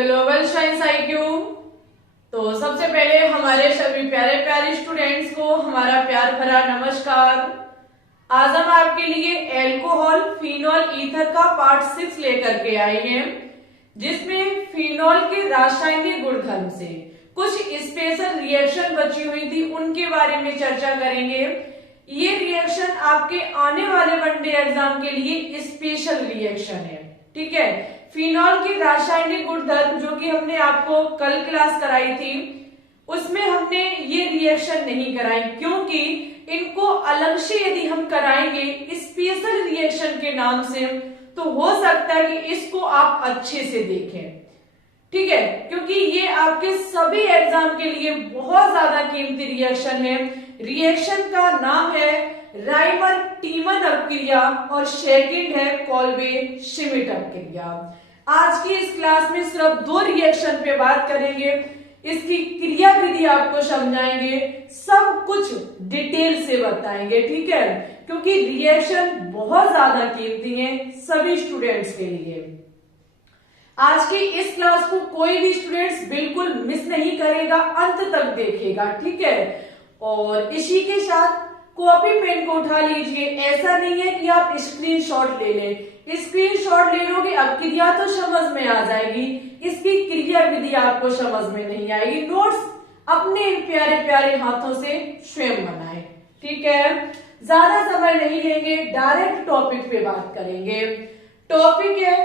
Global science IQ। तो सबसे पहले हमारे सभी प्यारे प्यारे स्टूडेंट्स को हमारा प्यार भरा नमस्कार। आज हम आपके लिए एल्कोहल फिनॉल ईथर का पार्ट 6 लेकर के आए हैं, जिसमें फिनॉल के रासायनिक गुणधर्म से कुछ स्पेशल रिएक्शन बची हुई थी, उनके बारे में चर्चा करेंगे। ये रिएक्शन आपके आने वाले वनडे एग्जाम के लिए स्पेशल रिएक्शन है, ठीक है। फिनॉल के रासायनिक गुणधर्म जो कि हमने आपको कल क्लास कराई थी, उसमें हमने ये रिएक्शन नहीं कराई, क्योंकि इनको अलग से यदि हम कराएंगे स्पेशल रिएक्शन के नाम से, तो हो सकता है कि इसको आप अच्छे से देखें, ठीक है, क्योंकि ये आपके सभी एग्जाम के लिए बहुत ज्यादा कीमती रिएक्शन है। रिएक्शन का नाम है राइमर टीमन अपक्रिया और सेकंड है कोल्बे श्मिट अपक्रिया। आज की इस क्लास में सिर्फ 2 रिएक्शन पे बात करेंगे, इसकी क्रिया विधि आपको समझाएंगे, सब कुछ डिटेल से बताएंगे, ठीक है, क्योंकि रिएक्शन बहुत ज्यादा कीमती है सभी स्टूडेंट्स के लिए। आज की इस क्लास को कोई भी स्टूडेंट्स बिल्कुल मिस नहीं करेगा, अंत तक देखेगा, ठीक है। और इसी के साथ कॉपी पेन को उठा लीजिए। ऐसा नहीं है कि आप स्क्रीनशॉट ले लें, स्क्रीनशॉट ले लोगे अब क्रिया तो समझ में आ जाएगी, इसकी क्रिया विधि आपको समझ में नहीं आएगी। नोट्स अपने प्यारे प्यारे हाथों से स्वयं बनाएं, ठीक है। ज्यादा समय नहीं लेंगे, डायरेक्ट टॉपिक पे बात करेंगे। टॉपिक है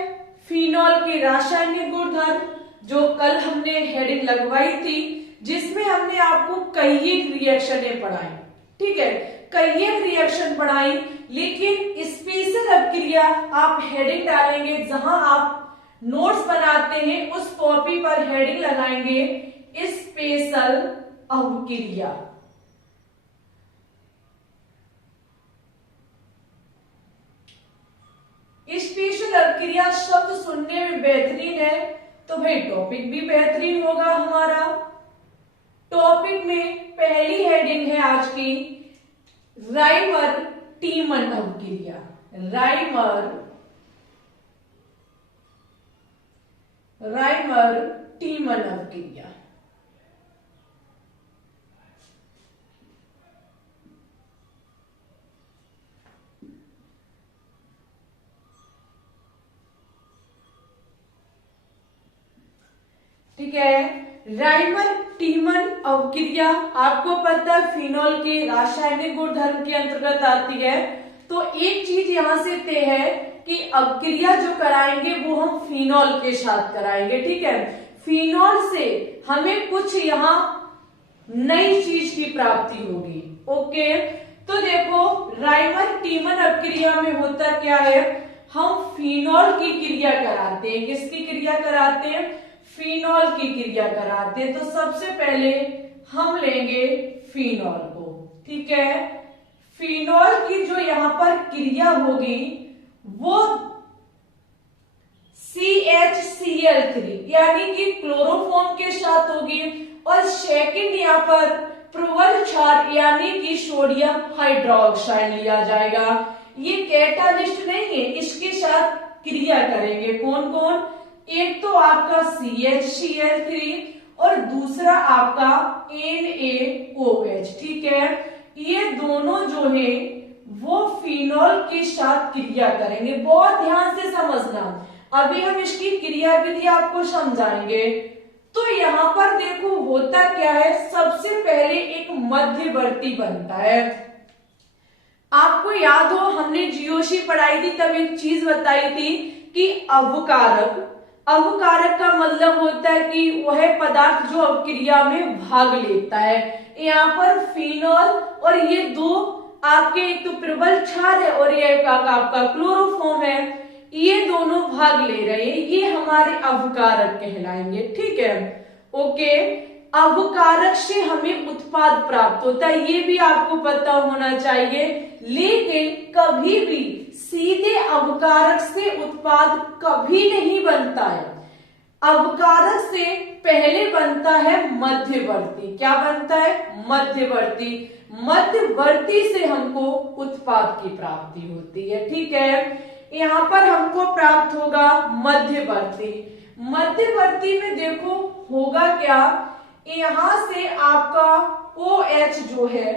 फिनॉल के रासायनिक गुणधर्म, जो कल हमने हेडिंग लगवाई थी, जिसमें हमने आपको कई रिएक्शनें पढ़ाई, ठीक है, कई रिएक्शन पढ़ाई, लेकिन स्पेशल अपक्रिया आप हेडिंग डालेंगे, जहां आप नोट्स बनाते हैं उस कॉपी पर हेडिंग लगाएंगे स्पेशल अपक्रिया। स्पेशल अपक्रिया शब्द सुनने में बेहतरीन है, तो भाई टॉपिक भी बेहतरीन होगा हमारा। टॉपिक में पहली हेडिंग है आज की राइमर टीमन अपक्रिया। राइमर टीमन अपक्रिया। ठीक है, राइमर टीमन अपक्रिया आपको पता है फिनॉल के रासायनिक गुणधर्म के अंतर्गत आती है। तो एक चीज यहां से तय है कि अपक्रिया जो कराएंगे वो हम फिनॉल के साथ कराएंगे, ठीक है। फिनॉल से हमें कुछ यहाँ नई चीज की प्राप्ति होगी, ओके। तो देखो राइमर टीमन अपक्रिया में होता क्या है, हम फिनॉल की क्रिया कराते हैं। किसकी क्रिया कराते हैं? फिनॉल की क्रिया कराते हैं। तो सबसे पहले हम लेंगे फिनॉल को, ठीक है। फिनॉल की जो यहां पर क्रिया होगी वो CHCl3 यानी कि क्लोरोफॉर्म के साथ होगी, और सेकंड यहां पर प्रबल क्षार यानी कि सोडियम हाइड्रोक्साइड लिया जाएगा। ये कैटालिस्ट नहीं है, इसके साथ क्रिया करेंगे कौन कौन? एक तो आपका CHCl3 और दूसरा आपका NaOH, ठीक है। ये दोनों जो है वो फिनॉल के साथ क्रिया करेंगे। बहुत ध्यान से समझना, अभी हम इसकी क्रिया विधि आपको समझाएंगे। तो यहाँ पर देखो होता क्या है, सबसे पहले एक मध्यवर्ती बनता है। आपको याद हो हमने जीओसी पढ़ाई थी, तब एक चीज बताई थी कि अवकारक। अवकारक का मतलब होता है कि वह पदार्थ जो अपक्रिया में भाग लेता है। यहाँ पर फिनॉल और ये दो आपके, एक तो प्रबल क्षार है और ये आपका क्लोरोफॉर्म है, ये दोनों भाग ले रहे हैं, ये हमारे अवकारक कहलाएंगे, ठीक है, ओके। अवकारक से हमें उत्पाद प्राप्त होता है, ये भी आपको पता होना चाहिए। लेकिन कभी भी सीधे अवकारक से उत्पाद कभी नहीं बनता है। अवकारक से पहले बनता है मध्यवर्ती। क्या बनता है? मध्यवर्ती। मध्यवर्ती से हमको उत्पाद की प्राप्ति होती है, ठीक है। यहाँ पर हमको प्राप्त होगा मध्यवर्ती। मध्यवर्ती में देखो होगा क्या, यहां से आपका OH जो है,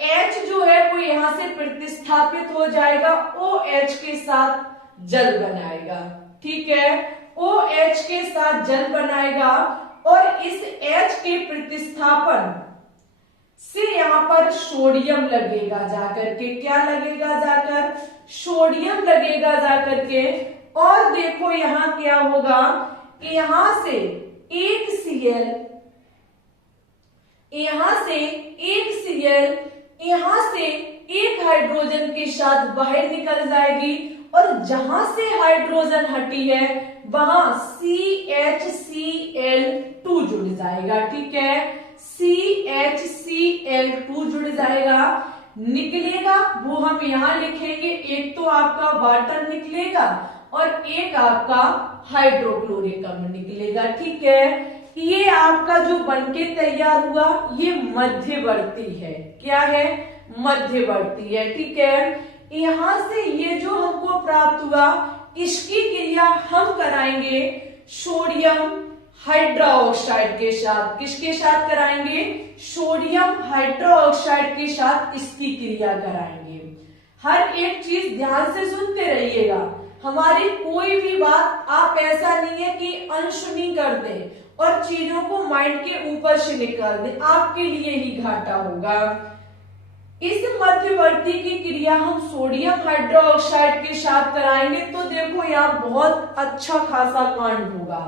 H जो है वो यहां से प्रतिस्थापित हो जाएगा, OH के साथ जल बनाएगा। ठीक है, OH के साथ जल बनाएगा और इस H के प्रतिस्थापन से यहां पर सोडियम लगेगा जाकर के। क्या लगेगा जाकर? सोडियम लगेगा जाकर के। और देखो यहां क्या होगा, यहां से एक Cl, यहां से एक Cl, यहां से एक हाइड्रोजन के साथ बाहर निकल जाएगी और जहां से हाइड्रोजन हटी है वहां CHCl2 जुड़ जाएगा। ठीक है, CHCl2 जुड़ जाएगा। निकलेगा वो हम यहां लिखेंगे, एक तो आपका वाटर निकलेगा और एक आपका हाइड्रोक्लोरिक अम्ल निकलेगा। ठीक है, ये आपका जो बनके तैयार हुआ ये मध्यवर्ती है। क्या है? मध्यवर्ती है। ठीक है, यहां से ये जो हमको प्राप्त हुआ इसकी क्रिया हम कराएंगे सोडियम हाइड्रोक्साइड के साथ। किसके साथ कराएंगे? सोडियम हाइड्रोक्साइड के साथ इसकी क्रिया कराएंगे। हर एक चीज ध्यान से सुनते रहिएगा, हमारी कोई भी बात आप ऐसा नहीं है कि अनसुनी कर दें और चीजों को माइंड के ऊपर से निकाल दें, आपके लिए ही घाटा होगा। इस मध्यवर्ती की क्रिया हम सोडियम हाइड्रोक्साइड के साथ कराएंगे तो देखो यहाँ बहुत अच्छा खासा कांड होगा।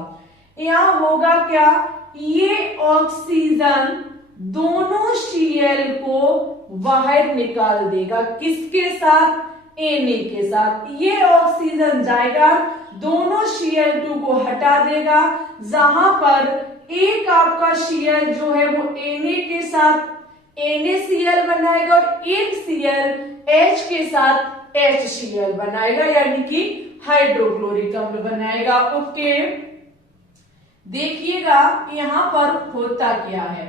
यहाँ होगा क्या, ये ऑक्सीजन दोनों Cl को बाहर निकाल देगा। किसके साथ? Na के साथ। ये ऑक्सीजन जाएगा, दोनों Cl2 को हटा देगा, जहां पर एक आपका Cl जो है वो Na के साथ NaCl बनाएगा और एक Cl H के साथ HCl बनाएगा, यानी कि हाइड्रोक्लोरिक अम्ल बनाएगा। ओके, देखिएगा यहां पर होता क्या है।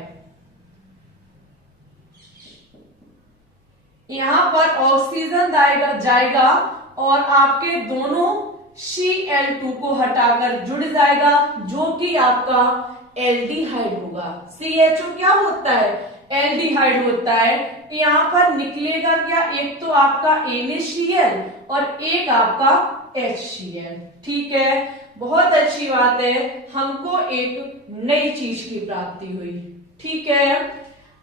यहां पर ऑक्सीजन जाएगा और आपके दोनों Cl2 को हटाकर जुड़ जाएगा जो कि आपका एल्डिहाइड होगा। CHO क्या होता है? एल्डिहाइड होता है। यहां पर निकलेगा क्या, एक तो आपका NaCl और एक आपका HCl। ठीक है, बहुत अच्छी बात है, हमको एक नई चीज की प्राप्ति हुई। ठीक है,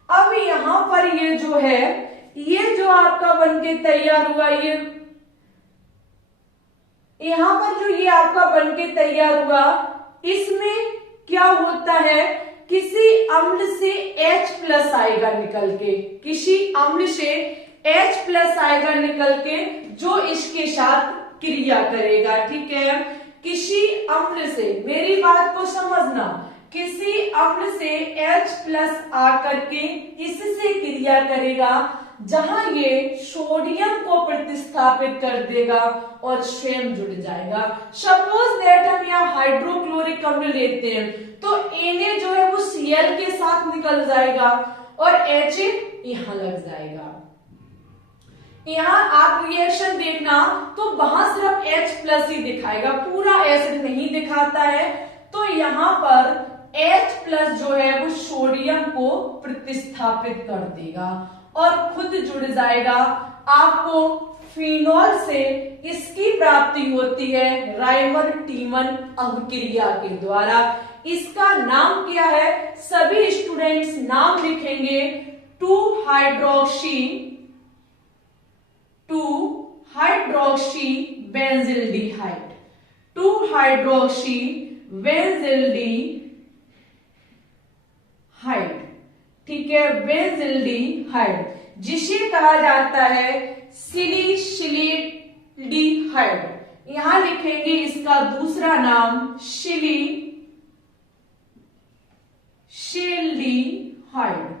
अब यहां पर ये जो है, ये जो आपका बनके तैयार हुआ, ये यहां पर जो ये आपका बनके तैयार हुआ, इसमें क्या होता है, किसी अम्ल से H+ आएगा निकल के, किसी अम्ल से H+ आएगा निकल के जो इसके साथ क्रिया करेगा। ठीक है, किसी अम्ल से, मेरी बात को समझना, किसी अम्ल से H+ आकर के इससे क्रिया करेगा जहां ये सोडियम को प्रतिस्थापित कर देगा और स्वयं जुड़ जाएगा। सपोज दैट हम यहाँ हाइड्रोक्लोरिक अम्ल लेते हैं तो Na जो है वो Cl के साथ निकल जाएगा और H यहां लग जाएगा। यहाँ आप रिएक्शन देखना तो वहां सिर्फ H+ ही दिखाएगा, पूरा एसिड नहीं दिखाता है। तो यहाँ पर H+ जो है वो सोडियम को प्रतिस्थापित कर देगा और खुद जुड़ जाएगा। आपको फिनॉल से इसकी प्राप्ति होती है राइमर टीमन अभिक्रिया के द्वारा। इसका नाम क्या है? सभी स्टूडेंट्स नाम लिखेंगे, 2-हाइड्रोक्सी बेंजिल्डिहाइड, 2-हाइड्रोक्सी बेंजिल्डिहाइड। ठीक है, बेंजिल्डिहाइड, जिसे कहा जाता है सिलिसिलिडिहाइड। यहां लिखेंगे इसका दूसरा नाम सिलिसिलिडिहाइड।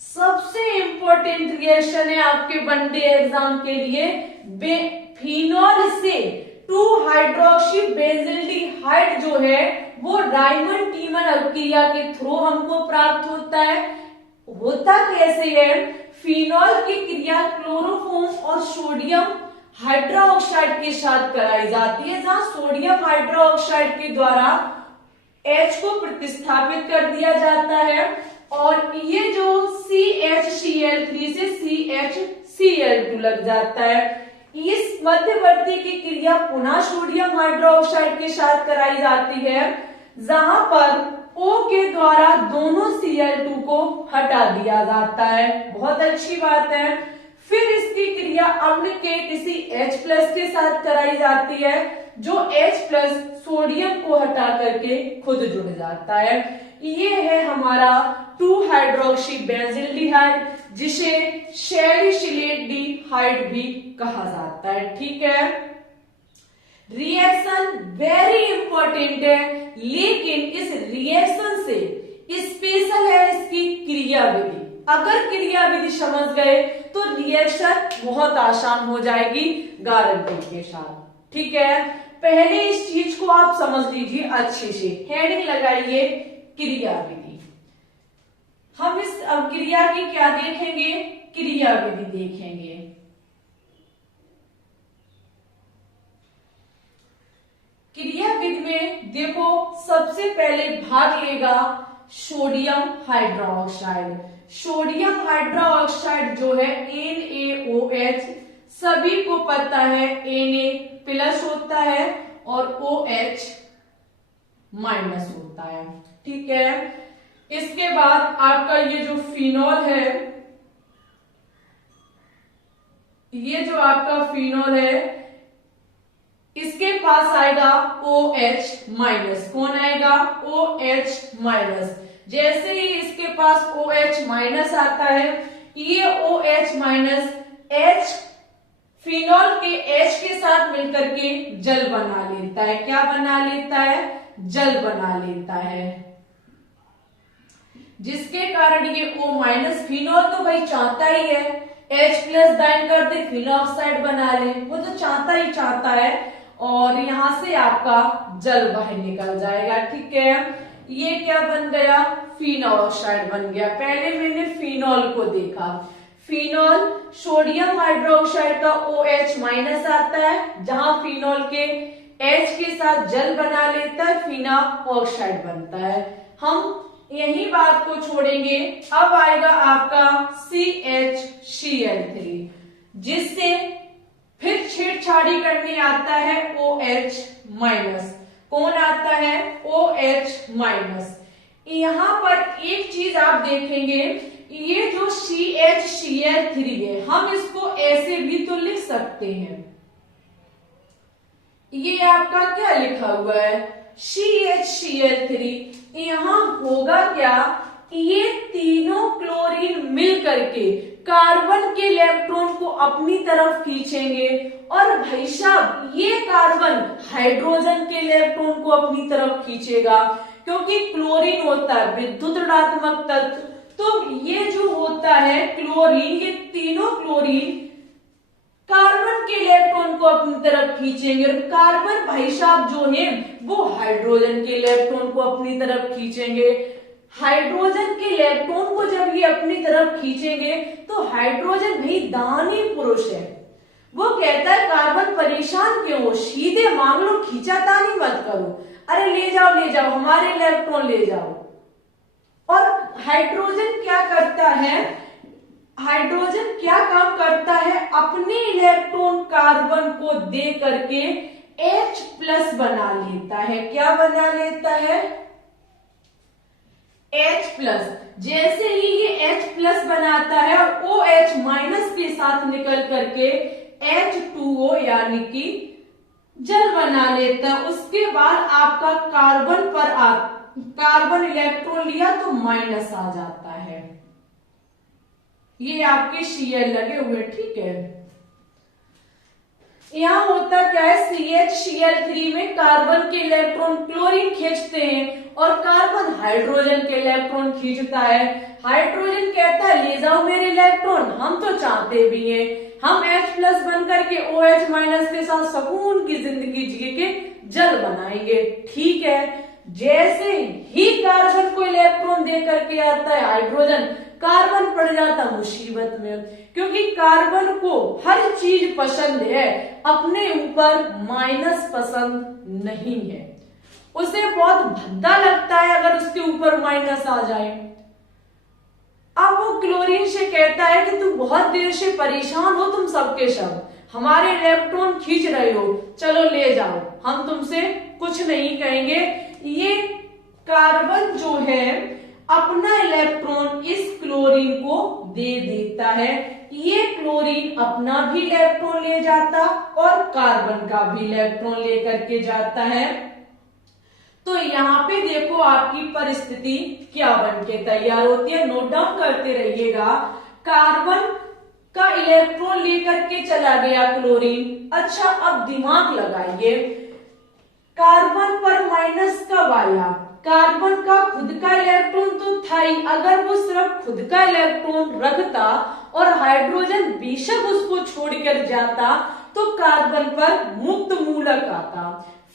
सबसे इंपॉर्टेंट रिएक्शन है आपके वनडे एग्जाम के लिए, फिनॉल से 2-हाइड्रोक्सी बेंजिल्डिहाइड जो है वो राइमन टीमन अभिक्रिया के थ्रू हमको प्राप्त होता है। होता कैसे है? फिनॉल की क्रिया क्लोरोफॉर्म और सोडियम हाइड्रोक्साइड के साथ कराई जाती है, जहां सोडियम हाइड्रोक्साइड के द्वारा H को प्रतिस्थापित कर दिया जाता है और ये जो CHCl3 से CHCl2 लग जाता है। इस मध्यवर्ती की क्रिया पुनः सोडियम हाइड्रोक्साइड के साथ कराई जाती है, जहां पर O के द्वारा दोनों Cl2 को हटा दिया जाता है। बहुत अच्छी बात है। फिर इसकी क्रिया अम्ल के किसी H प्लस के साथ कराई जाती है, जो H प्लस सोडियम को हटा करके खुद जुड़ जाता है। ये है हमारा 2 हाइड्रोक्सी बेंजील्डिहाइड, जिसे सैलिसिलेट्डिहाइड भी कहा जाता है। ठीक है, रिएक्शन वेरी इंपॉर्टेंट है, लेकिन इस रिएक्शन से स्पेशल है इसकी क्रिया विधि। अगर क्रिया विधि समझ गए तो रिएक्शन बहुत आसान हो जाएगी गारंटी के साथ। ठीक है, पहले इस चीज को आप समझ लीजिए अच्छे से। हेडिंग लगाइए क्रिया विधि। हम इस क्रिया की क्या देखेंगे? क्रिया विधि देखेंगे। क्रिया विधि में देखो, सबसे पहले भाग लेगा सोडियम हाइड्रोक्साइड। सोडियम हाइड्रोक्साइड जो है NaOH, सभी को पता है Na प्लस होता है और OH माइनस होता है। ठीक है, इसके बाद आपका ये जो फिनॉल है, ये जो आपका फिनॉल है, इसके पास आएगा OH माइनस। कौन आएगा? OH minus. जैसे ही इसके पास OH माइनस आता है, ये OH माइनस H फिनॉल के H के साथ मिलकर के जल बना लेता है। क्या बना लेता है? जल बना लेता है, जिसके कारण ये O माइनस, फिनॉल तो भाई चाहता ही है H प्लस दाइन करते फिनॉक्साइड बना ले, वो तो चाहता है और यहां से आपका जल बाहर निकल जाएगा। ठीक है, ये क्या बन गया? फिनॉक्साइड बन गया। पहले मैंने फिनॉल को देखा। फिनॉल सोडियम हाइड्रोक्साइड का OH माइनस आता है, जहां फिनॉल के H के साथ जल बना लेता है, फिनॉक्साइड बनता है। हम यही बात को छोड़ेंगे। अब आएगा आपका CHCl3, जिससे फिर छेड़छाड़ी करने आता है OH माइनस। कौन आता है? OH minus. यहां पर एक चीज आप देखेंगे, ये जो CHCl3 है, हम इसको ऐसे भी तो लिख सकते हैं। ये आपका क्या लिखा हुआ है? CHCl3। यहां होगा क्या? ये तीनों क्लोरीन मिल करके कार्बन के इलेक्ट्रॉन को अपनी तरफ खींचेंगे और भाई साहब ये कार्बन हाइड्रोजन के इलेक्ट्रॉन को अपनी तरफ खींचेगा, क्योंकि क्लोरीन होता है विद्युत ऋणात्मक तत्व। तो ये जो होता है क्लोरीन, ये तीनों क्लोरीन कार्बन के इलेक्ट्रॉन को अपनी तरफ खींचेंगे और कार्बन भाई साहब जो है वो हाइड्रोजन के इलेक्ट्रॉन को अपनी तरफ खींचेंगे। हाइड्रोजन के इलेक्ट्रॉन को जब ये अपनी तरफ खींचेंगे तो हाइड्रोजन भाई दानी पुरुष है, वो कहता है कार्बन परेशान क्यों हो, सीधे मांग लो, खींचातानी मत करो, अरे ले जाओ हमारे इलेक्ट्रॉन ले जाओ। और हाइड्रोजन क्या करता है? हाइड्रोजन क्या काम करता है? अपने इलेक्ट्रॉन कार्बन को दे करके H प्लस बना लेता है। क्या बना लेता है? H plus. जैसे ही ये H प्लस बनाता है और OH माइनस के साथ निकल करके H2O यानी कि जल बना लेता है। उसके बाद आपका कार्बन इलेक्ट्रॉन लिया तो माइनस आ जाता है। ये आपके Cl लगे हुए। ठीक है, यहां होता क्या है? CHCl3 में कार्बन के इलेक्ट्रॉन क्लोरीन खींचते हैं और कार्बन हाइड्रोजन के इलेक्ट्रॉन खींचता है। हाइड्रोजन कहता है ले जाओ मेरे इलेक्ट्रॉन, हम तो चाहते भी हैं, हम H प्लस बनकर के OH माइनस के साथ सुकून की जिंदगी जी के जल बनाएंगे। ठीक है, जैसे ही कार्बन को इलेक्ट्रॉन दे लेकर के आता है हाइड्रोजन, कार्बन पड़ जाता मुसीबत में, क्योंकि कार्बन को हर चीज पसंद है, अपने ऊपर माइनस पसंद नहीं है। उसे बहुत भद्दा लगता है अगर उसके ऊपर माइनस आ जाए। अब वो क्लोरीन से कहता है कि तुम बहुत देर से परेशान हो, तुम सबके सब हमारे इलेक्ट्रॉन खींच रहे हो, चलो ले जाओ, हम तुमसे कुछ नहीं कहेंगे। ये कार्बन जो है अपना इलेक्ट्रॉन इस क्लोरीन को दे देता है, ये क्लोरीन अपना भी इलेक्ट्रॉन ले जाता और कार्बन का भी इलेक्ट्रॉन लेकर के जाता है। तो यहाँ पे देखो आपकी परिस्थिति क्या बन के तैयार होती है, नोट डाउन करते रहिएगा। कार्बन का इलेक्ट्रॉन लेकर के चला गया क्लोरीन। अच्छा, अब दिमाग लगाइए, कार्बन पर माइनस कब आया? कार्बन का खुद का इलेक्ट्रॉन तो था ही, अगर वो सिर्फ खुद का इलेक्ट्रॉन रखता और हाइड्रोजन बेशक उसको छोड़कर जाता तो कार्बन पर मुक्त मूलक आता,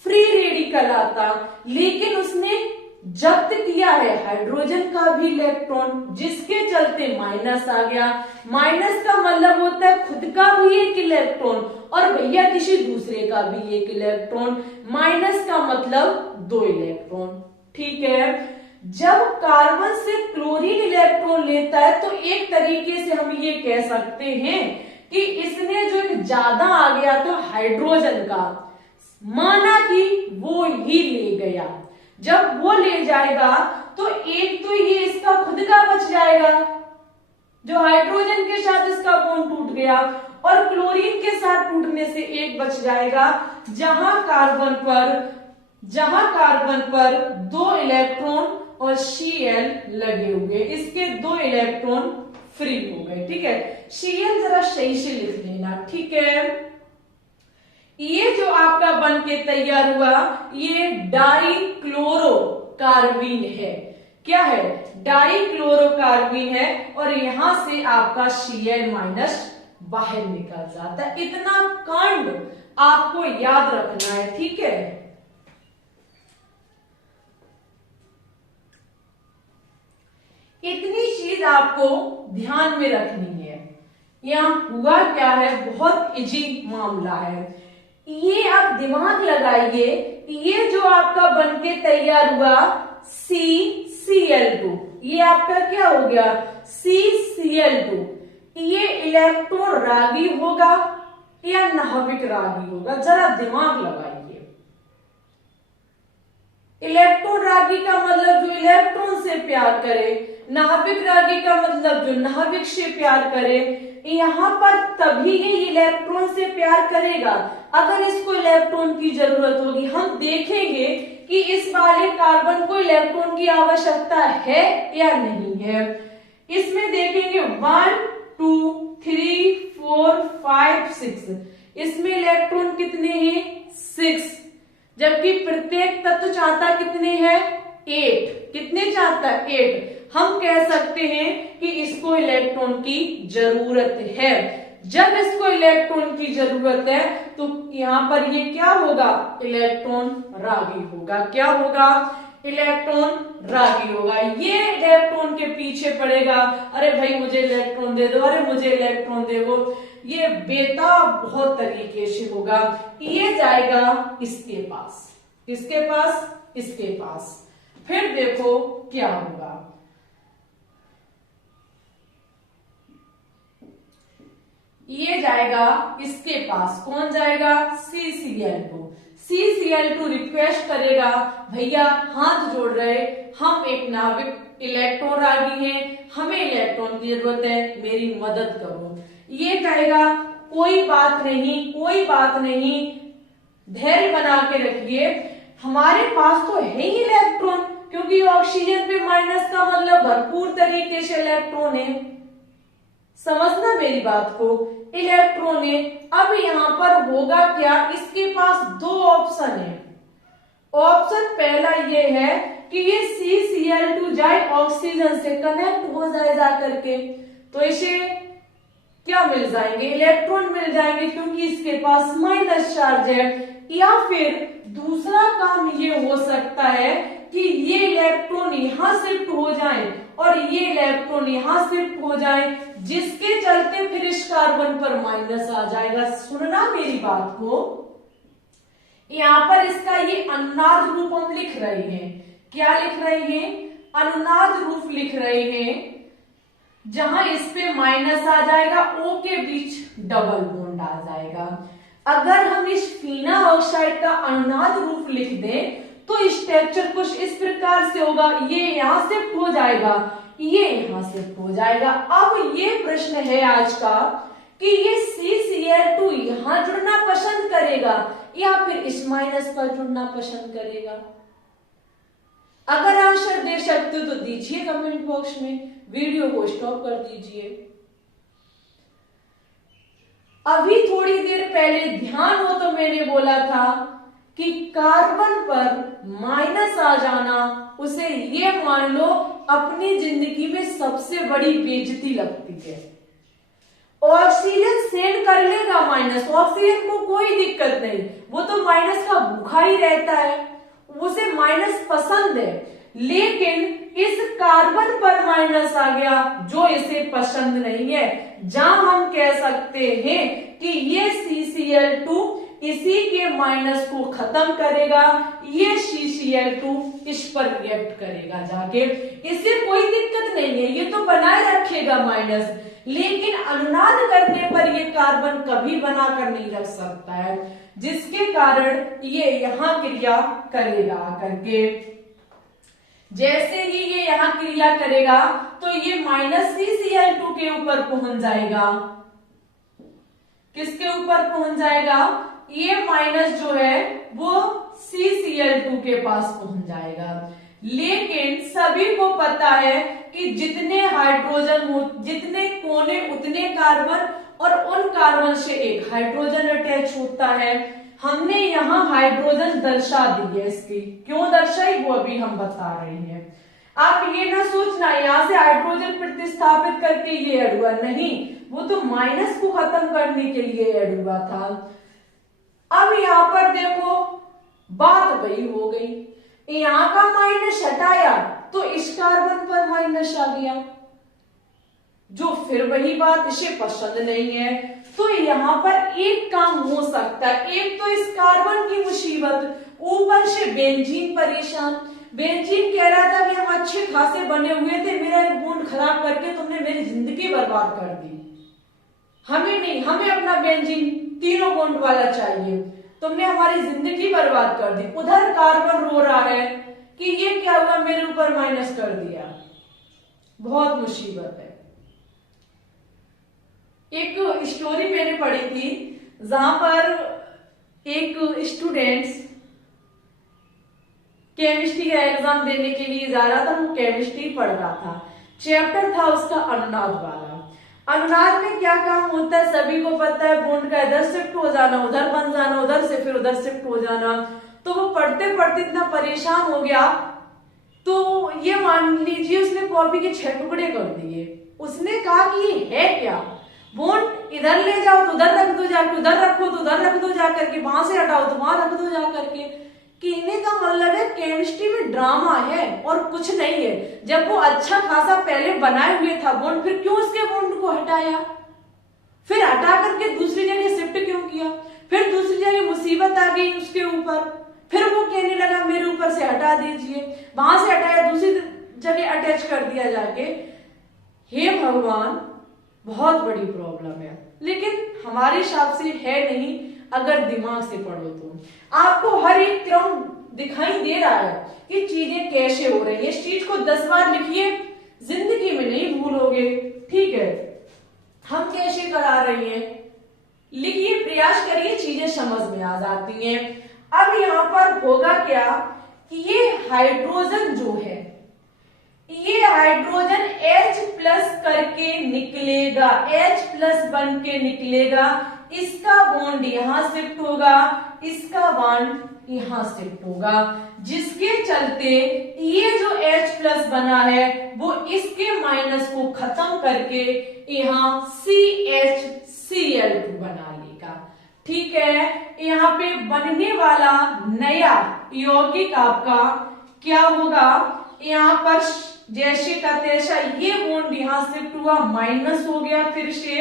फ्री रेडिकल आता, लेकिन उसने जब्त किया है हाइड्रोजन का भी इलेक्ट्रॉन, जिसके चलते माइनस आ गया। माइनस का मतलब होता है खुद का भी एक इलेक्ट्रॉन और भैया किसी दूसरे का भी एक इलेक्ट्रॉन, माइनस का मतलब 2 इलेक्ट्रॉन। ठीक है, जब कार्बन से क्लोरीन इलेक्ट्रॉन लेता है तो एक तरीके से हम ये कह सकते हैं कि इसने जो एक ज्यादा आ गया था हाइड्रोजन का, माना कि वो ही ले गया। जब वो ले जाएगा तो एक तो ये इसका खुद का बच जाएगा, जो हाइड्रोजन के साथ इसका बॉन्ड टूट गया, और क्लोरीन के साथ टूटने से एक बच जाएगा, जहां कार्बन पर 2 इलेक्ट्रॉन और Cl लगे हुए, इसके 2 इलेक्ट्रॉन फ्री हो गए। ठीक है, Cl जरा सही से लिख लेना। ठीक है, ये जो आपका बन के तैयार हुआ ये डाइक्लोरोकार्बीन है। क्या है? डाइक्लोरोकार्बीन है, और यहां से आपका Cl- बाहर निकल जाता है। इतना कांड आपको याद रखना है। ठीक है, इतनी चीज आपको ध्यान में रखनी है। यहां हुआ क्या है, बहुत इजी मामला है। ये आप दिमाग लगाइए, ये जो आपका बनके तैयार हुआ CCl2, ये आपका क्या हो गया CCl2, ये इलेक्ट्रॉन रागी होगा या नाभिक रागी होगा? जरा दिमाग लगाइए। इलेक्ट्रॉन रागी का मतलब जो इलेक्ट्रॉन से प्यार करे, नाभिक रागी का मतलब जो नाभिक से प्यार करे। यहाँ पर तभी ये इलेक्ट्रॉन से प्यार करेगा अगर इसको इलेक्ट्रॉन की जरूरत होगी। हम देखेंगे कि इस वाले कार्बन को इलेक्ट्रॉन की आवश्यकता है या नहीं है। इसमें देखेंगे 1 2 3 4 5 6, इसमें इलेक्ट्रॉन कितने हैं 6, जबकि प्रत्येक तत्व चाहता कितने हैं 8। कितने चाहता है 8। हम कह सकते हैं कि इसको इलेक्ट्रॉन की जरूरत है। जब इसको इलेक्ट्रॉन की जरूरत है तो यहाँ पर ये क्या होगा, इलेक्ट्रॉन रागी होगा। क्या होगा, इलेक्ट्रॉन रागी होगा। ये इलेक्ट्रॉन के पीछे पड़ेगा, अरे भाई मुझे इलेक्ट्रॉन दे दो, अरे मुझे इलेक्ट्रॉन दे दो। ये बेताब बहुत तरीके से होगा। ये जाएगा इसके पास, किसके पास, इसके पास। फिर देखो क्या होगा, ये जाएगा इसके पास। कौन जाएगा, CCl2। CCl2 रिक्वेस्ट करेगा, भैया हाथ जोड़ रहे, हम एक नाविक इलेक्ट्रॉन रागी हैं, हमें इलेक्ट्रॉन की जरूरत है, मेरी मदद करो। ये कहेगा कोई बात नहीं, कोई बात नहीं, धैर्य बना के रखिए, हमारे पास तो है ही इलेक्ट्रॉन, क्योंकि ऑक्सीजन पे माइनस का मतलब भरपूर तरीके से इलेक्ट्रॉन है। समझना मेरी बात को, इलेक्ट्रॉन है। अब यहाँ पर होगा क्या, इसके पास 2 ऑप्शन है। ऑप्शन पहला ये है कि ये CCl2 जाए ऑक्सीजन से कनेक्ट हो जाए जा करके, तो इसे क्या मिल जाएंगे, इलेक्ट्रॉन मिल जाएंगे, क्योंकि इसके पास माइनस चार्ज है। या फिर दूसरा काम ये हो सकता है कि ये इलेक्ट्रॉन यहां शिफ्ट हो जाए और ये इलेक्ट्रॉन यहां शिफ्ट हो जाए, जिसके चलते फिर इस कार्बन पर माइनस आ जाएगा। सुनना मेरी बात को, यहां पर इसका ये अनुनाद रूप हम लिख रहे हैं। क्या लिख रहे हैं? अनुनाद रूप लिख रहे हैं, जहां इस पे माइनस आ जाएगा, O के बीच डबल बॉन्ड आ जाएगा। अगर हम इस फिनल ऑक्साइड का अनुनाद रूप लिख दें तो स्ट्रक्चर कुछ इस प्रकार से होगा, ये यहां शिफ्ट हो जाएगा, ये यहां शिफ्ट हो जाएगा। अब ये प्रश्न है आज का कि ये CCl2 यहां जुड़ना पसंद करेगा या फिर इस माइनस पर जुड़ना पसंद करेगा। अगर आंसर दे सकते हो तो दीजिए कमेंट बॉक्स में, वीडियो को स्टॉप कर दीजिए। अभी थोड़ी देर पहले ध्यान हो तो मैंने बोला था कि कार्बन पर माइनस आ जाना उसे ये मान लो अपनी जिंदगी में सबसे बड़ी बेइज्जती लगती है। ऑक्सीजन सेंड कर लेगा माइनस, ऑक्सीजन को कोई दिक्कत नहीं, वो तो माइनस का भूखा ही रहता है, उसे माइनस पसंद है। लेकिन इस कार्बन पर माइनस आ गया जो इसे पसंद नहीं है, जहां हम कह सकते हैं कि ये CCl2 इसी के माइनस को खत्म करेगा, ये CCl2 इस पर रिएक्ट करेगा जाके, इससे कोई दिक्कत नहीं है, ये तो बनाए रखेगा माइनस। लेकिन अनुनाद करने पर ये कार्बन कभी बनाकर नहीं रख सकता है, जिसके कारण ये यहां क्रिया करेगा करके। जैसे ही ये यहां क्रिया करेगा तो ये माइनस CCl2 के ऊपर पहुंच जाएगा। किसके ऊपर पहुंच जाएगा? ये माइनस जो है वो CCl2 के पास पहुंच जाएगा। लेकिन सभी को पता है कि जितने हाइड्रोजन हो, जितने कोने उतने कार्बन, और उन कार्बन से एक हाइड्रोजन अटैच होता है। हमने यहाँ हाइड्रोजन दर्शा दी है, इसकी क्यों दर्शाई वो अभी हम बता रहे हैं। आप ये ना सोचना यहां से हाइड्रोजन प्रतिस्थापित करके ये ऐड हुआ, नहीं, वो तो माइनस को खत्म करने के लिए ऐड हुआ था। अब यहां पर देखो बात वही हो गई, यहां का माइनस हटाया तो इस कार्बन पर माइनस आ गया, जो फिर वही बात इसे पसंद नहीं है। तो यहां पर एक काम हो सकता है, एक तो इस कार्बन की मुसीबत, ऊपर से बेंजीन परेशान। बेंजीन कह रहा था कि हम अच्छे खासे बने हुए थे, मेरा एक बॉन्ड खराब करके तुमने मेरी जिंदगी बर्बाद कर दी, हमें नहीं, हमें अपना बेंजीन तीनों बॉन्ड वाला चाहिए, तुमने हमारी जिंदगी बर्बाद कर दी। उधर कार्बन रो रहा है कि ये क्या हुआ, मेरे ऊपर माइनस कर दिया, बहुत मुसीबत है। एक स्टोरी मैंने पढ़ी थी जहां पर एक स्टूडेंट्स केमिस्ट्री का एग्जाम देने के लिए जा रहा था, वो केमिस्ट्री पढ़ रहा था, चैप्टर था उसका अनुनाद वाला। अनुनाद में क्या काम होता है सभी को पता है, बॉन्ड का इधर शिफ्ट हो जाना, उधर बन जाना, उधर से फिर उधर शिफ्ट हो जाना। तो वो पढ़ते पढ़ते इतना परेशान हो गया, तो ये मान लीजिए उसने कॉपी के 6 टुकड़े कर दिए। उसने कहा कि ये है क्या, बॉन्ड इधर ले जाओ तो उधर रख दो जाकर, उधर रखो तो उधर रख दो जाकर के, वहां से हटाओ तो वहां रख दो जाकर के। कहने का मतलब है केमिस्ट्री में ड्रामा है और कुछ नहीं है। जब वो अच्छा खासा पहले बनाए हुए था बॉन्ड, फिर क्यों उसके बॉन्ड को हटाया, फिर हटा करके दूसरी जगह शिफ्ट क्यों किया, फिर दूसरी जगह मुसीबत आ गई उसके ऊपर, फिर वो कहने लगा मेरे ऊपर से हटा दीजिए, वहां से हटाया दूसरी जगह अटैच कर दिया जाके। हे भगवान, बहुत बड़ी प्रॉब्लम है, लेकिन हमारे हिसाब से है नहीं। अगर दिमाग से पढ़ो तो आपको हर एक क्रम दिखाई दे रहा है कि चीजें कैसे हो रही है। इस चीज को 10 बार लिखिए, जिंदगी में नहीं भूलोगे, ठीक है। हम कैसे करा रहे हैं, लिखिए, प्रयास करिए, चीजें समझ में आ जाती हैं। अब यहां पर होगा क्या कि ये हाइड्रोजन जो है, ये हाइड्रोजन H+ करके निकलेगा, H+ बन के निकलेगा, इसका बॉन्ड यहां शिफ्ट होगा, इसका बॉन्ड यहां शिफ्ट होगा, जिसके चलते ये जो H+ बना है वो इसके माइनस को खत्म करके यहां CHCl2 बना लेगा, ठीक है। यहाँ पे बनने वाला नया यौगिक आपका क्या होगा, यहाँ पर जैसे का तैसा ये बॉन्ड यहां शिफ्ट हुआ, माइनस हो गया, फिर से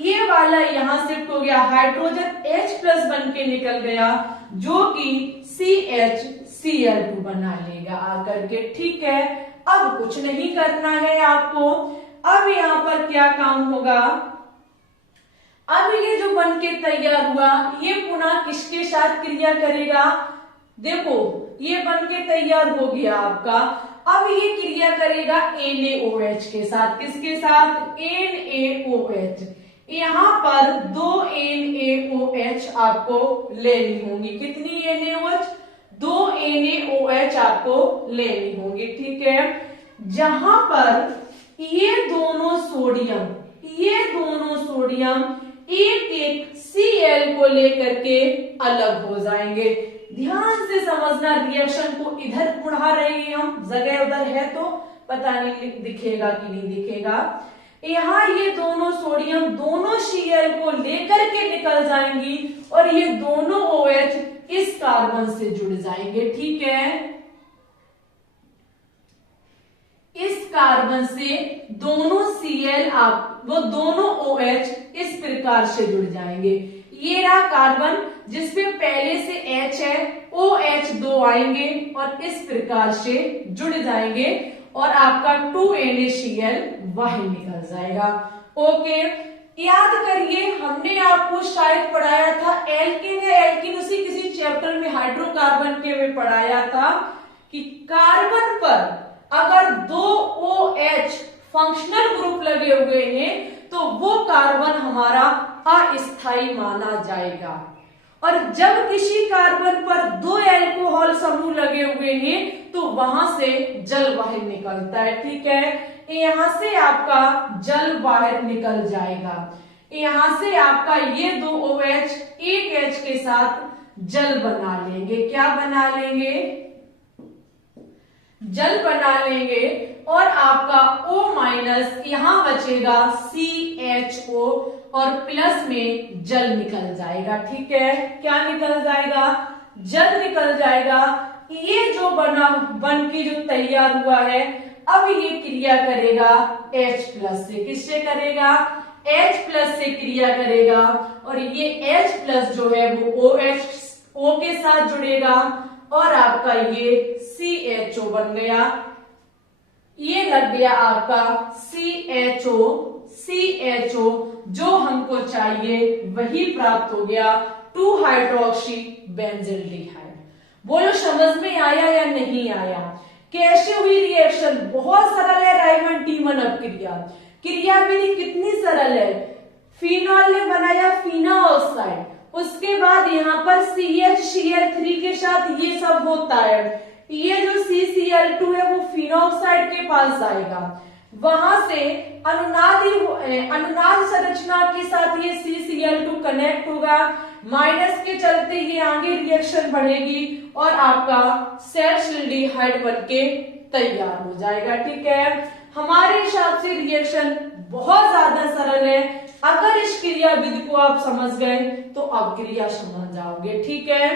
ये वाला यहां शिफ्ट हो गया, हाइड्रोजन H+ बन के निकल गया, जो कि CHCl2 बना लेगा आकर के। ठीक है, अब कुछ नहीं करना है आपको। अब यहां पर क्या काम होगा, अब ये जो बन के तैयार हुआ ये पुनः किसके साथ क्रिया करेगा, देखो ये बन के तैयार हो गया आपका, अब ये क्रिया करेगा NaOH के साथ। किसके साथ, NaOH। यहां पर 2 NaOH आपको लेनी होंगी। कितनी NaOH, 2 NaOH आपको लेनी होंगी। ठीक है, जहां पर ये दोनों सोडियम एक एक Cl को लेकर के अलग हो जाएंगे। ध्यान से समझना, रिएक्शन को इधर बढ़ा रहे हैं हम, जगह उधर है तो पता नहीं दिखेगा कि नहीं दिखेगा। यहाँ ये दोनों सोडियम दोनों Cl को लेकर के निकल जाएंगी और ये दोनों OH इस कार्बन से जुड़ जाएंगे। ठीक है, इस कार्बन से दोनों Cl वो दोनों OH इस प्रकार से जुड़ जाएंगे। ये रहा कार्बन जिसपे पहले से H है, OH 2 आएंगे और इस प्रकार से जुड़ जाएंगे और आपका 2 NaCl वही निकल जाएगा। ओके, याद करिए हमने आपको शायद पढ़ाया था एल्किन है, एल्किन उसी किसी चैप्टर में हाइड्रोकार्बन के में पढ़ाया था कि कार्बन पर अगर 2 OH फंक्शनल ग्रुप लगे हुए हैं तो वो कार्बन हमारा अस्थाई माना जाएगा, और जब किसी कार्बन पर 2 एल्कोहल समूह लगे हुए हैं तो वहां से जल बाहर निकलता है। ठीक है, यहां से आपका जल बाहर निकल जाएगा, यहां से आपका ये 2 OH एक H के साथ जल बना लेंगे। क्या बना लेंगे, जल बना लेंगे और आपका O- यहां बचेगा CHO और प्लस में जल निकल जाएगा। ठीक है, क्या निकल जाएगा, जल निकल जाएगा। ये जो बन के जो तैयार हुआ है अब ये क्रिया करेगा H+ से। किससे करेगा, H+ से क्रिया करेगा और ये H+ जो है वो O के साथ जुड़ेगा और आपका ये CHO बन गया। ये लग गया आपका CHO जो हमको चाहिए वही प्राप्त हो गया, 2 हाइड्रोक्सी बेंजील्डिहाइड। बोलो समझ में आया या नहीं आया, कैसे हुई रिएक्शन, बहुत सरल है। राइमंड टीमन अपक्रिया, क्रिया विधि कितनी सरल है। फिनॉल ने बनाया फिनोऑक्साइड, उसके बाद यहाँ पर CHCl3 के साथ ये सब होता है, ये जो CCl2 है वो फिनोऑक्साइड के पास जाएगा, वहां से अनुनाद संरचना के साथ ये CCl2 कनेक्ट होगा, माइनस के चलते ये आगे रिएक्शन बढ़ेगी और आपका सेल्फिल्डिहाइड बनके तैयार हो जाएगा। ठीक है, हमारे हिसाब से रिएक्शन बहुत ज्यादा सरल है। अगर इस क्रिया विधि को आप समझ गए तो अब क्रिया समझ जाओगे। ठीक है,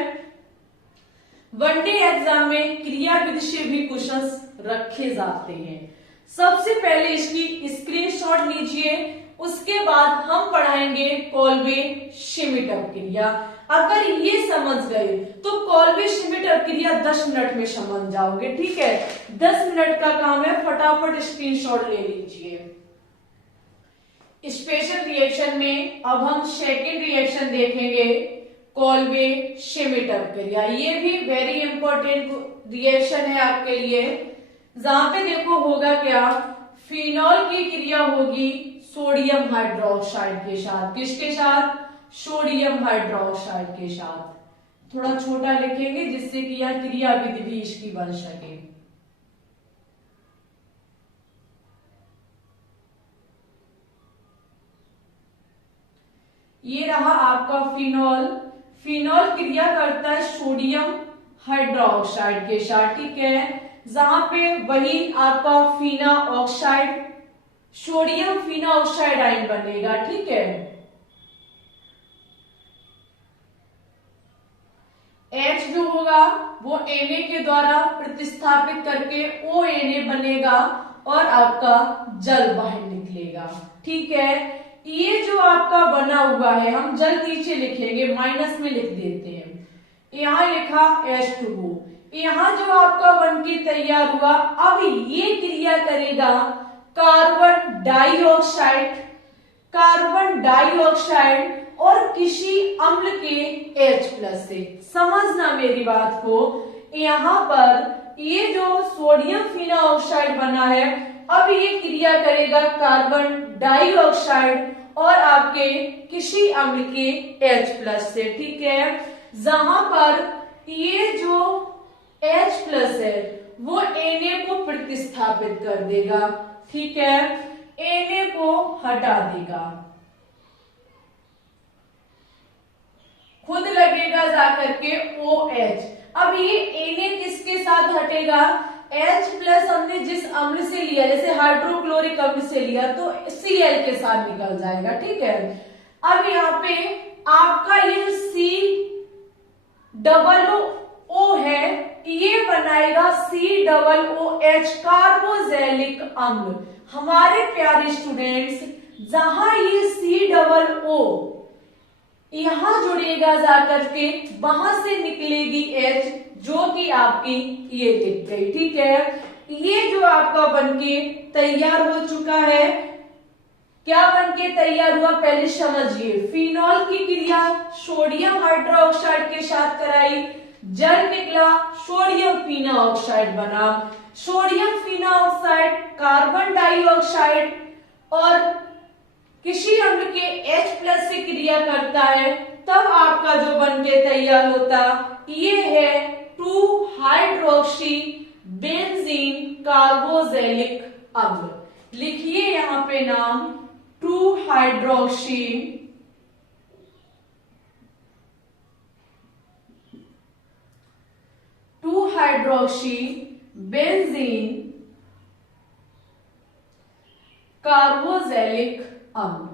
वनडे एग्जाम में क्रिया विधि से भी क्वेश्चंस रखे जाते हैं। सबसे पहले इसकी स्क्रीनशॉट लीजिए, उसके बाद हम पढ़ाएंगे कॉल्बे श्मिट अपक्रिया। अगर ये समझ गए तो कॉल्बे श्मिट अपक्रिया 10 मिनट में समझ जाओगे। ठीक है, 10 मिनट का काम है, फटाफट स्क्रीनशॉट ले लीजिए। स्पेशल रिएक्शन में अब हम सेकेंड रिएक्शन देखेंगे, कॉल्बे श्मिट अपक्रिया। ये भी वेरी इंपॉर्टेंट रिएक्शन है आपके लिए, जहां पे देखो होगा क्या, फिनॉल की क्रिया होगी सोडियम हाइड्रोक्साइड के साथ। किसके साथ, सोडियम हाइड्रोक्साइड के साथ। थोड़ा छोटा लिखेंगे जिससे कि यह क्रिया विधि भी इसकी बन सके। ये रहा आपका फिनॉल, फिनॉल क्रिया करता है सोडियम हाइड्रोक्साइड के साथ। ठीक है, जहां पे वही आपका फिना ऑक्साइड, सोडियम फिना ऑक्साइड आयन बनेगा। ठीक है, H जो होगा वो Na के द्वारा प्रतिस्थापित करके ONA बनेगा और आपका जल बाहर निकलेगा। ठीक है, ये जो आपका बना हुआ है हम जल नीचे लिखेंगे, माइनस में लिख देते हैं। यहाँ लिखा H2O, यहाँ जो आपका बनके तैयार हुआ, अब ये क्रिया करेगा कार्बन डाइऑक्साइड और किसी अम्ल के H+ से। समझना मेरी बात को, यहाँ पर ये जो सोडियम फिनॉक्साइड बना है, अब ये क्रिया करेगा कार्बन डाइऑक्साइड और आपके किसी अम्ल के H+ से। ठीक है, जहां पर ये जो H+ है वो Na को प्रतिस्थापित कर देगा। ठीक है, Na को हटा देगा, खुद लगेगा जाकर के OH। अब ये Na किसके साथ हटेगा, H+ हमने जिस अम्ल से लिया, जैसे हाइड्रोक्लोरिक अम्ल से लिया तो Cl के साथ निकल जाएगा। ठीक है, अब यहाँ पे आपका ये C+O है, ये बनाएगा COOH कार्बोक्सिलिक अम्ल। हमारे प्यारे स्टूडेंट्स, जहां ये C+O यहां जुड़ेगा जाकर के, वहां से निकलेगी H जो कि आपकी ये लिख गई। ठीक है, ये जो आपका बनके तैयार हो चुका है, क्या बनके तैयार हुआ पहले समझिए। फिनॉल की क्रिया सोडियम हाइड्रोक्साइड के साथ कराई, जल निकला, सोडियम फिनॉक्साइड बना। सोडियम फिनॉक्साइड कार्बन डाइऑक्साइड और किसी अम्ल के H+ से क्रिया करता है, तब आपका जो बनके तैयार होता ये है 2-हाइड्रोक्सी बेंजीन कार्बोक्सिलिक अम्ल। लिखिए यहां पे नाम 2-हाइड्रोक्सी बेंजीन कार्बोक्सिलिक अम्ल।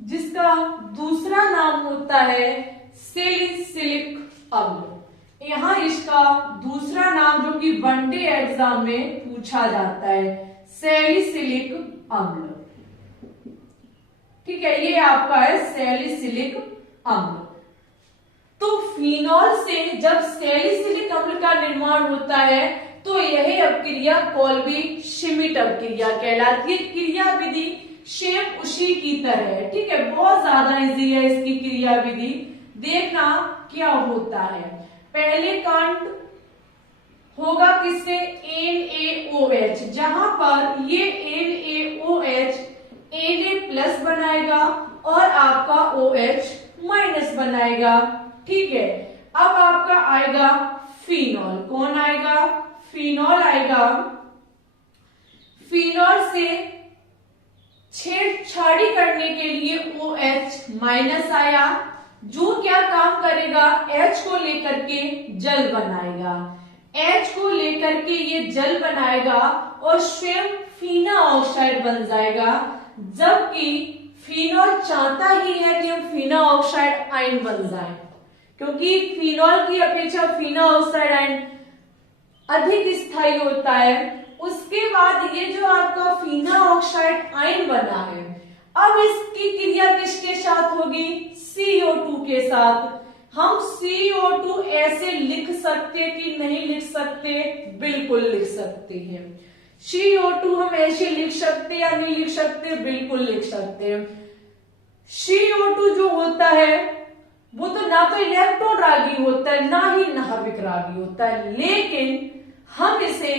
जिसका दूसरा नाम होता है सैलिसिलिक अम्ल। यहां इसका दूसरा नाम जो कि वनडे एग्जाम में पूछा जाता है, सैलिसिलिक अम्ल। ठीक है, ये आपका है सैलिसिलिक अम्ल। तो फिनॉल से जब सैलिसिलिक अम्ल का निर्माण होता है तो यही अपक्रिया कोल्बी श्मिट अपक्रिया कहलाती है। क्रिया विधि सेम उसी की तरह है। ठीक है, बहुत ज्यादा इजी है इसकी क्रिया विधि। देखना क्या होता है, पहले कांड होगा किससे, NaOH, जहां पर ये NaOH Na+ बनाएगा और आपका OH- बनाएगा। ठीक है, अब आपका आएगा फिनॉल। कौन आएगा, फिनॉल आएगा। फिनॉल से छेड़छाड़ी करने के लिए OH- आया, जो क्या काम करेगा, H को लेकर के जल बनाएगा। H को लेकर के ये जल बनाएगा और स्वयं फिनॉक्साइड बन जाएगा, जबकि फिनॉल चाहता ही है कि हम फिनॉक्साइड आयन बन जाए, क्योंकि फिनॉल की अपेक्षा फिनॉक्साइड आयन अधिक स्थायी होता है। उसके बाद ये जो आपका फिनॉक्साइड आयन बना है, अब इसकी क्रिया किसके साथ होगी, CO2 के साथ। हम CO2 ऐसे लिख सकते कि नहीं लिख सकते, बिल्कुल लिख सकते हैं। CO2 हम ऐसे लिख सकते या नहीं लिख सकते, बिल्कुल लिख सकते हैं। CO2 जो होता है वो तो ना तो इलेक्ट्रॉन रागी होता है ना ही नाभिक रागी होता है, लेकिन हम इसे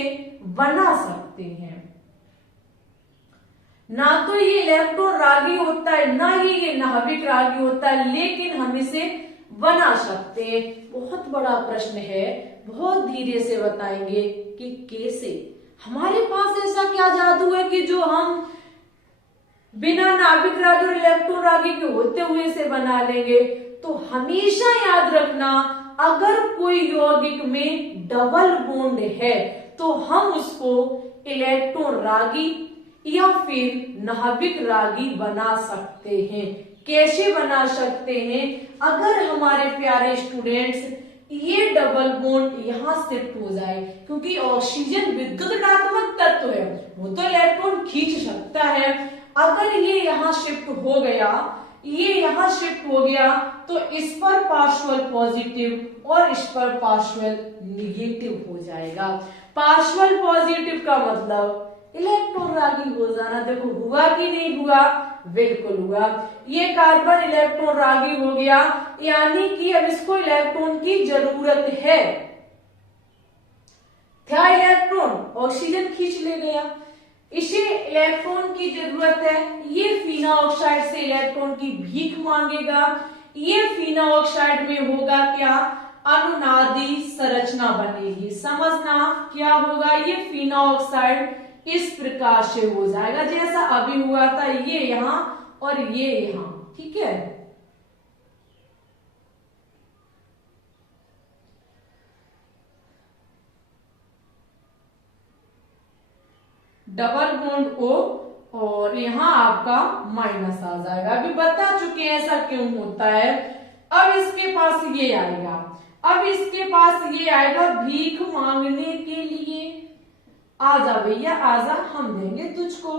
बना सकते हैं। ना तो ये इलेक्ट्रॉन रागी होता है ना ही ये नाभिक रागी होता है, लेकिन हम इसे बना सकते हैं। बहुत बड़ा प्रश्न है, बहुत धीरे से बताएंगे कि कैसे। हमारे पास ऐसा क्या जादू है कि जो हम बिना नाभिक रागी और इलेक्ट्रॉन रागी के होते हुए इसे बना लेंगे। तो हमेशा याद रखना, अगर कोई यौगिक में डबल बॉन्ड है तो हम उसको इलेक्ट्रॉन रागी या फिर नाभिक रागी बना सकते हैं। कैसे बना सकते हैं? अगर हमारे प्यारे स्टूडेंट्स ये डबल बॉन्ड यहां शिफ्ट हो जाए, क्योंकि ऑक्सीजन विद्युत ऋणात्मक तत्व है, वो तो इलेक्ट्रॉन खींच सकता है। अगर ये यहाँ शिफ्ट हो गया, ये यहाँ शिफ्ट हो गया, तो इस पर पार्शियल पॉजिटिव और इस पर पार्शियल निगेटिव हो जाएगा। पार्शियल पॉजिटिव का मतलब इलेक्ट्रॉन रागी हो जाना। देखो हुआ कि नहीं हुआ? बिल्कुल हुआ। ये कार्बन इलेक्ट्रॉन रागी हो गया, यानी कि अब इसको इलेक्ट्रॉन की जरूरत है। क्या इलेक्ट्रॉन ऑक्सीजन खींच ले गया, इसे इलेक्ट्रॉन की जरूरत है। ये फिना ऑक्साइड से इलेक्ट्रॉन की भीख मांगेगा। ये फिना ऑक्साइड में होगा क्या? अनुनादी संरचना बनेगी। समझना क्या होगा? ये फिना ऑक्साइड इस प्रकार से हो जाएगा जैसा अभी हुआ था, ये यहां और ये यहां। ठीक है, डबल बॉन्ड O और यहाँ आपका माइनस आ जाएगा। अभी बता चुके हैं ऐसा क्यों होता है। अब इसके पास ये आएगा, अब इसके पास ये आएगा भीख मांगने के लिए। आजा भैया आजा, हम देंगे तुझको।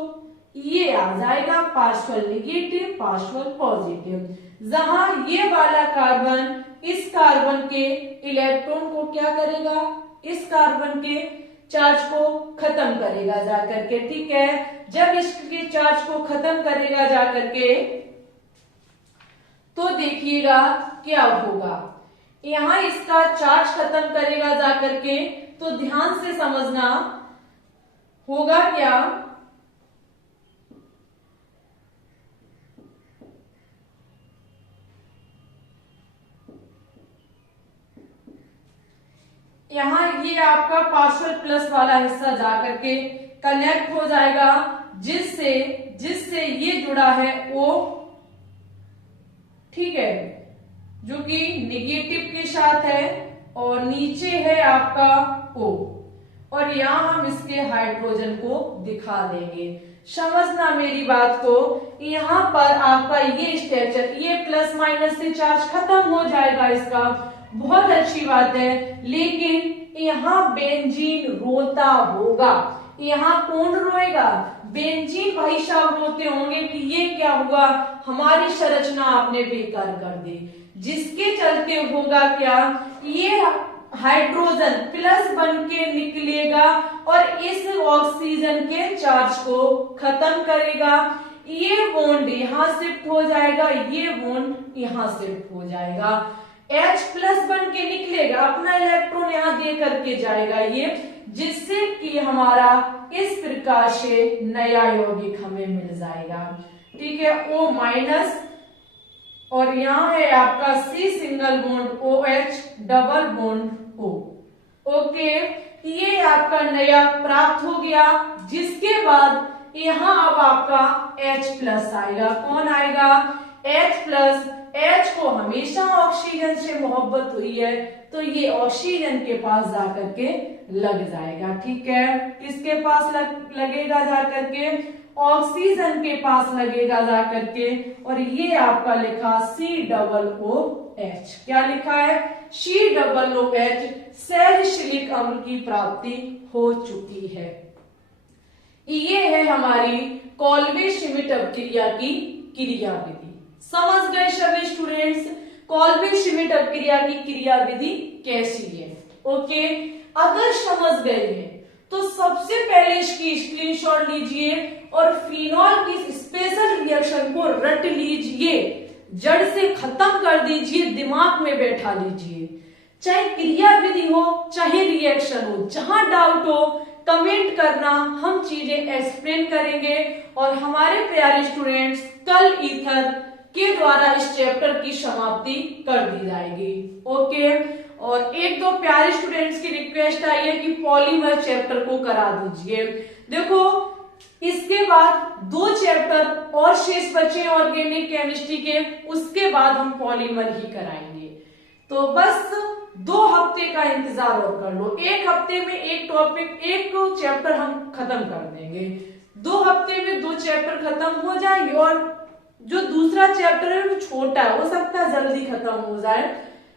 ये आ जाएगा पार्शियल निगेटिव पार्शियल पॉजिटिव। जहां ये वाला कार्बन इस कार्बन के इलेक्ट्रॉन को क्या करेगा? इस कार्बन के चार्ज को खत्म करेगा जाकर के। ठीक है, जब इसके चार्ज को खत्म करेगा जाकर के, तो देखिएगा क्या होगा। यहां इसका चार्ज खत्म करेगा जाकर के, तो ध्यान से समझना होगा क्या? यहाँ ये आपका पार्शियल प्लस वाला हिस्सा जाकर के कनेक्ट हो जाएगा, जिससे जिससे ये जुड़ा है O, ठीक है, जो कि निगेटिव के साथ है, और नीचे है आपका O, और यहाँ हम इसके हाइड्रोजन को दिखा देंगे। समझना मेरी बात को। यहाँ पर आपका ये स्ट्रक्चर, ये प्लस माइनस से चार्ज खत्म हो जाएगा इसका, बहुत अच्छी बात है। लेकिन यहाँ बेंजीन रोता होगा। यहाँ कौन रोएगा? बेंजीन भाई साहब रोते होंगे कि ये क्या हुआ, हमारी संरचना आपने बेकार कर दी। जिसके चलते होगा क्या? ये हाइड्रोजन प्लस बन के निकलेगा और इस ऑक्सीजन के चार्ज को खत्म करेगा। ये बॉन्ड यहां शिफ्ट हो जाएगा, ये बॉन्ड यहां शिफ्ट हो जाएगा। H प्लस बन के निकलेगा, अपना इलेक्ट्रॉन यहां दे करके जाएगा ये, जिससे कि हमारा इस प्रकार से नया यौगिक हमें मिल जाएगा। ठीक है, O माइनस, और यहाँ है आपका C single bond OH double bond O। Okay, ये आपका नया प्राप्त हो गया, जिसके बाद यहाँ अब आपका H प्लस आएगा। कौन आएगा? H plus. H को हमेशा ऑक्सीजन से मोहब्बत हुई है, तो ये ऑक्सीजन के पास जाकर के लग जाएगा। ठीक है, किसके पास लगेगा जाकर के? ऑक्सीजन के पास लगेगा जाकर के, और ये आपका लिखा COOH। क्या लिखा है? COOH। सैलिसिलिक अम्ल की प्राप्ति हो चुकी है। ये है हमारी कॉल्वे श्मिट अपक्रिया की क्रिया विधि। समझ गए सभी स्टूडेंट्स कॉल्वे श्मिट अपक्रिया की क्रिया विधि कैसी है? ओके, अगर समझ गए हैं तो सबसे पहले इसकी स्क्रीनशॉट लीजिए और फिनॉल की स्पेशल रिएक्शन को रट लीजिए, जड़ से खत्म कर दीजिए, दिमाग में बैठा लीजिए। चाहे क्रिया विधि हो चाहे रिएक्शन हो, जहां डाउट हो कमेंट करना, हम चीजें एक्सप्लेन करेंगे। और हमारे प्यारे स्टूडेंट्स, कल ईथर के द्वारा इस चैप्टर की समाप्ति कर दी जाएगी। ओके, और एक दो प्यारे स्टूडेंट्स की रिक्वेस्ट आई है कि पॉलीमर चैप्टर को करा दीजिए। देखो, इसके बाद 2 चैप्टर और शेष बचे ऑर्गेनिक केमिस्ट्री के, उसके बाद हम पॉलीमर ही कराएंगे। तो बस 2 हफ्ते का इंतजार और कर लो। 1 हफ्ते में एक टॉपिक, एक चैप्टर हम खत्म कर देंगे। 2 हफ्ते में 2 चैप्टर खत्म हो जाएंगे और जो दूसरा चैप्टर है वो छोटा है, हो सकता है जल्दी खत्म हो जाए।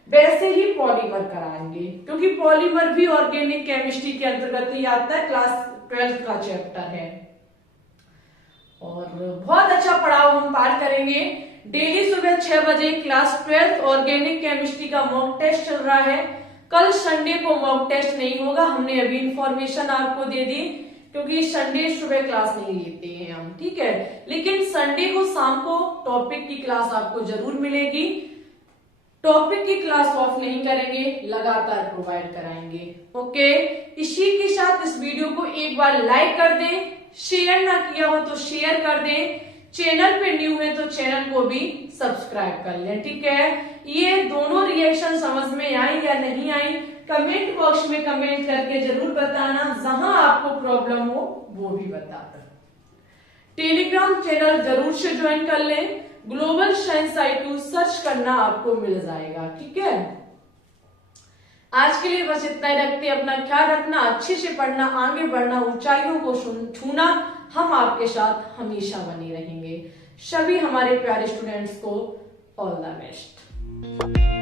वैसे ही पॉलीमर कराएंगे, क्योंकि पॉलीमर भी ऑर्गेनिक केमिस्ट्री के अंतर्गत ही आता है, क्लास 12th का चैप्टर है। और बहुत अच्छा पड़ाव हम पार करेंगे। डेली सुबह 6 बजे क्लास 12th ऑर्गेनिक केमिस्ट्री का मॉक टेस्ट चल रहा है। कल संडे को मॉक टेस्ट नहीं होगा, हमने अभी इंफॉर्मेशन आपको दे दी, क्योंकि संडे सुबह क्लास नहीं लेते हैं हम, ठीक है। लेकिन संडे को शाम को टॉपिक की क्लास आपको जरूर मिलेगी। टॉपिक की क्लास ऑफ नहीं करेंगे, लगातार प्रोवाइड कराएंगे। ओके, इसी के साथ इस वीडियो को एक बार लाइक कर दें, शेयर ना किया हो तो शेयर कर दें, चैनल पे न्यू है तो चैनल को भी सब्सक्राइब कर लें, ठीक है। ये दोनों रिएक्शन समझ में आई या नहीं आई, कमेंट बॉक्स में कमेंट करके जरूर बताना। जहां आपको प्रॉब्लम हो वो भी बताना। टेलीग्राम चैनल जरूर से ज्वाइन कर लें, ग्लोबल साइंस IQ सर्च करना आपको मिल जाएगा, ठीक है। आज के लिए बस इतना ही रखते हैं। अपना ख्याल रखना, अच्छे से पढ़ना, आगे बढ़ना, ऊंचाइयों को छूना। हम आपके साथ हमेशा बने रहेंगे। सभी हमारे प्यारे स्टूडेंट्स को ऑल द बेस्ट।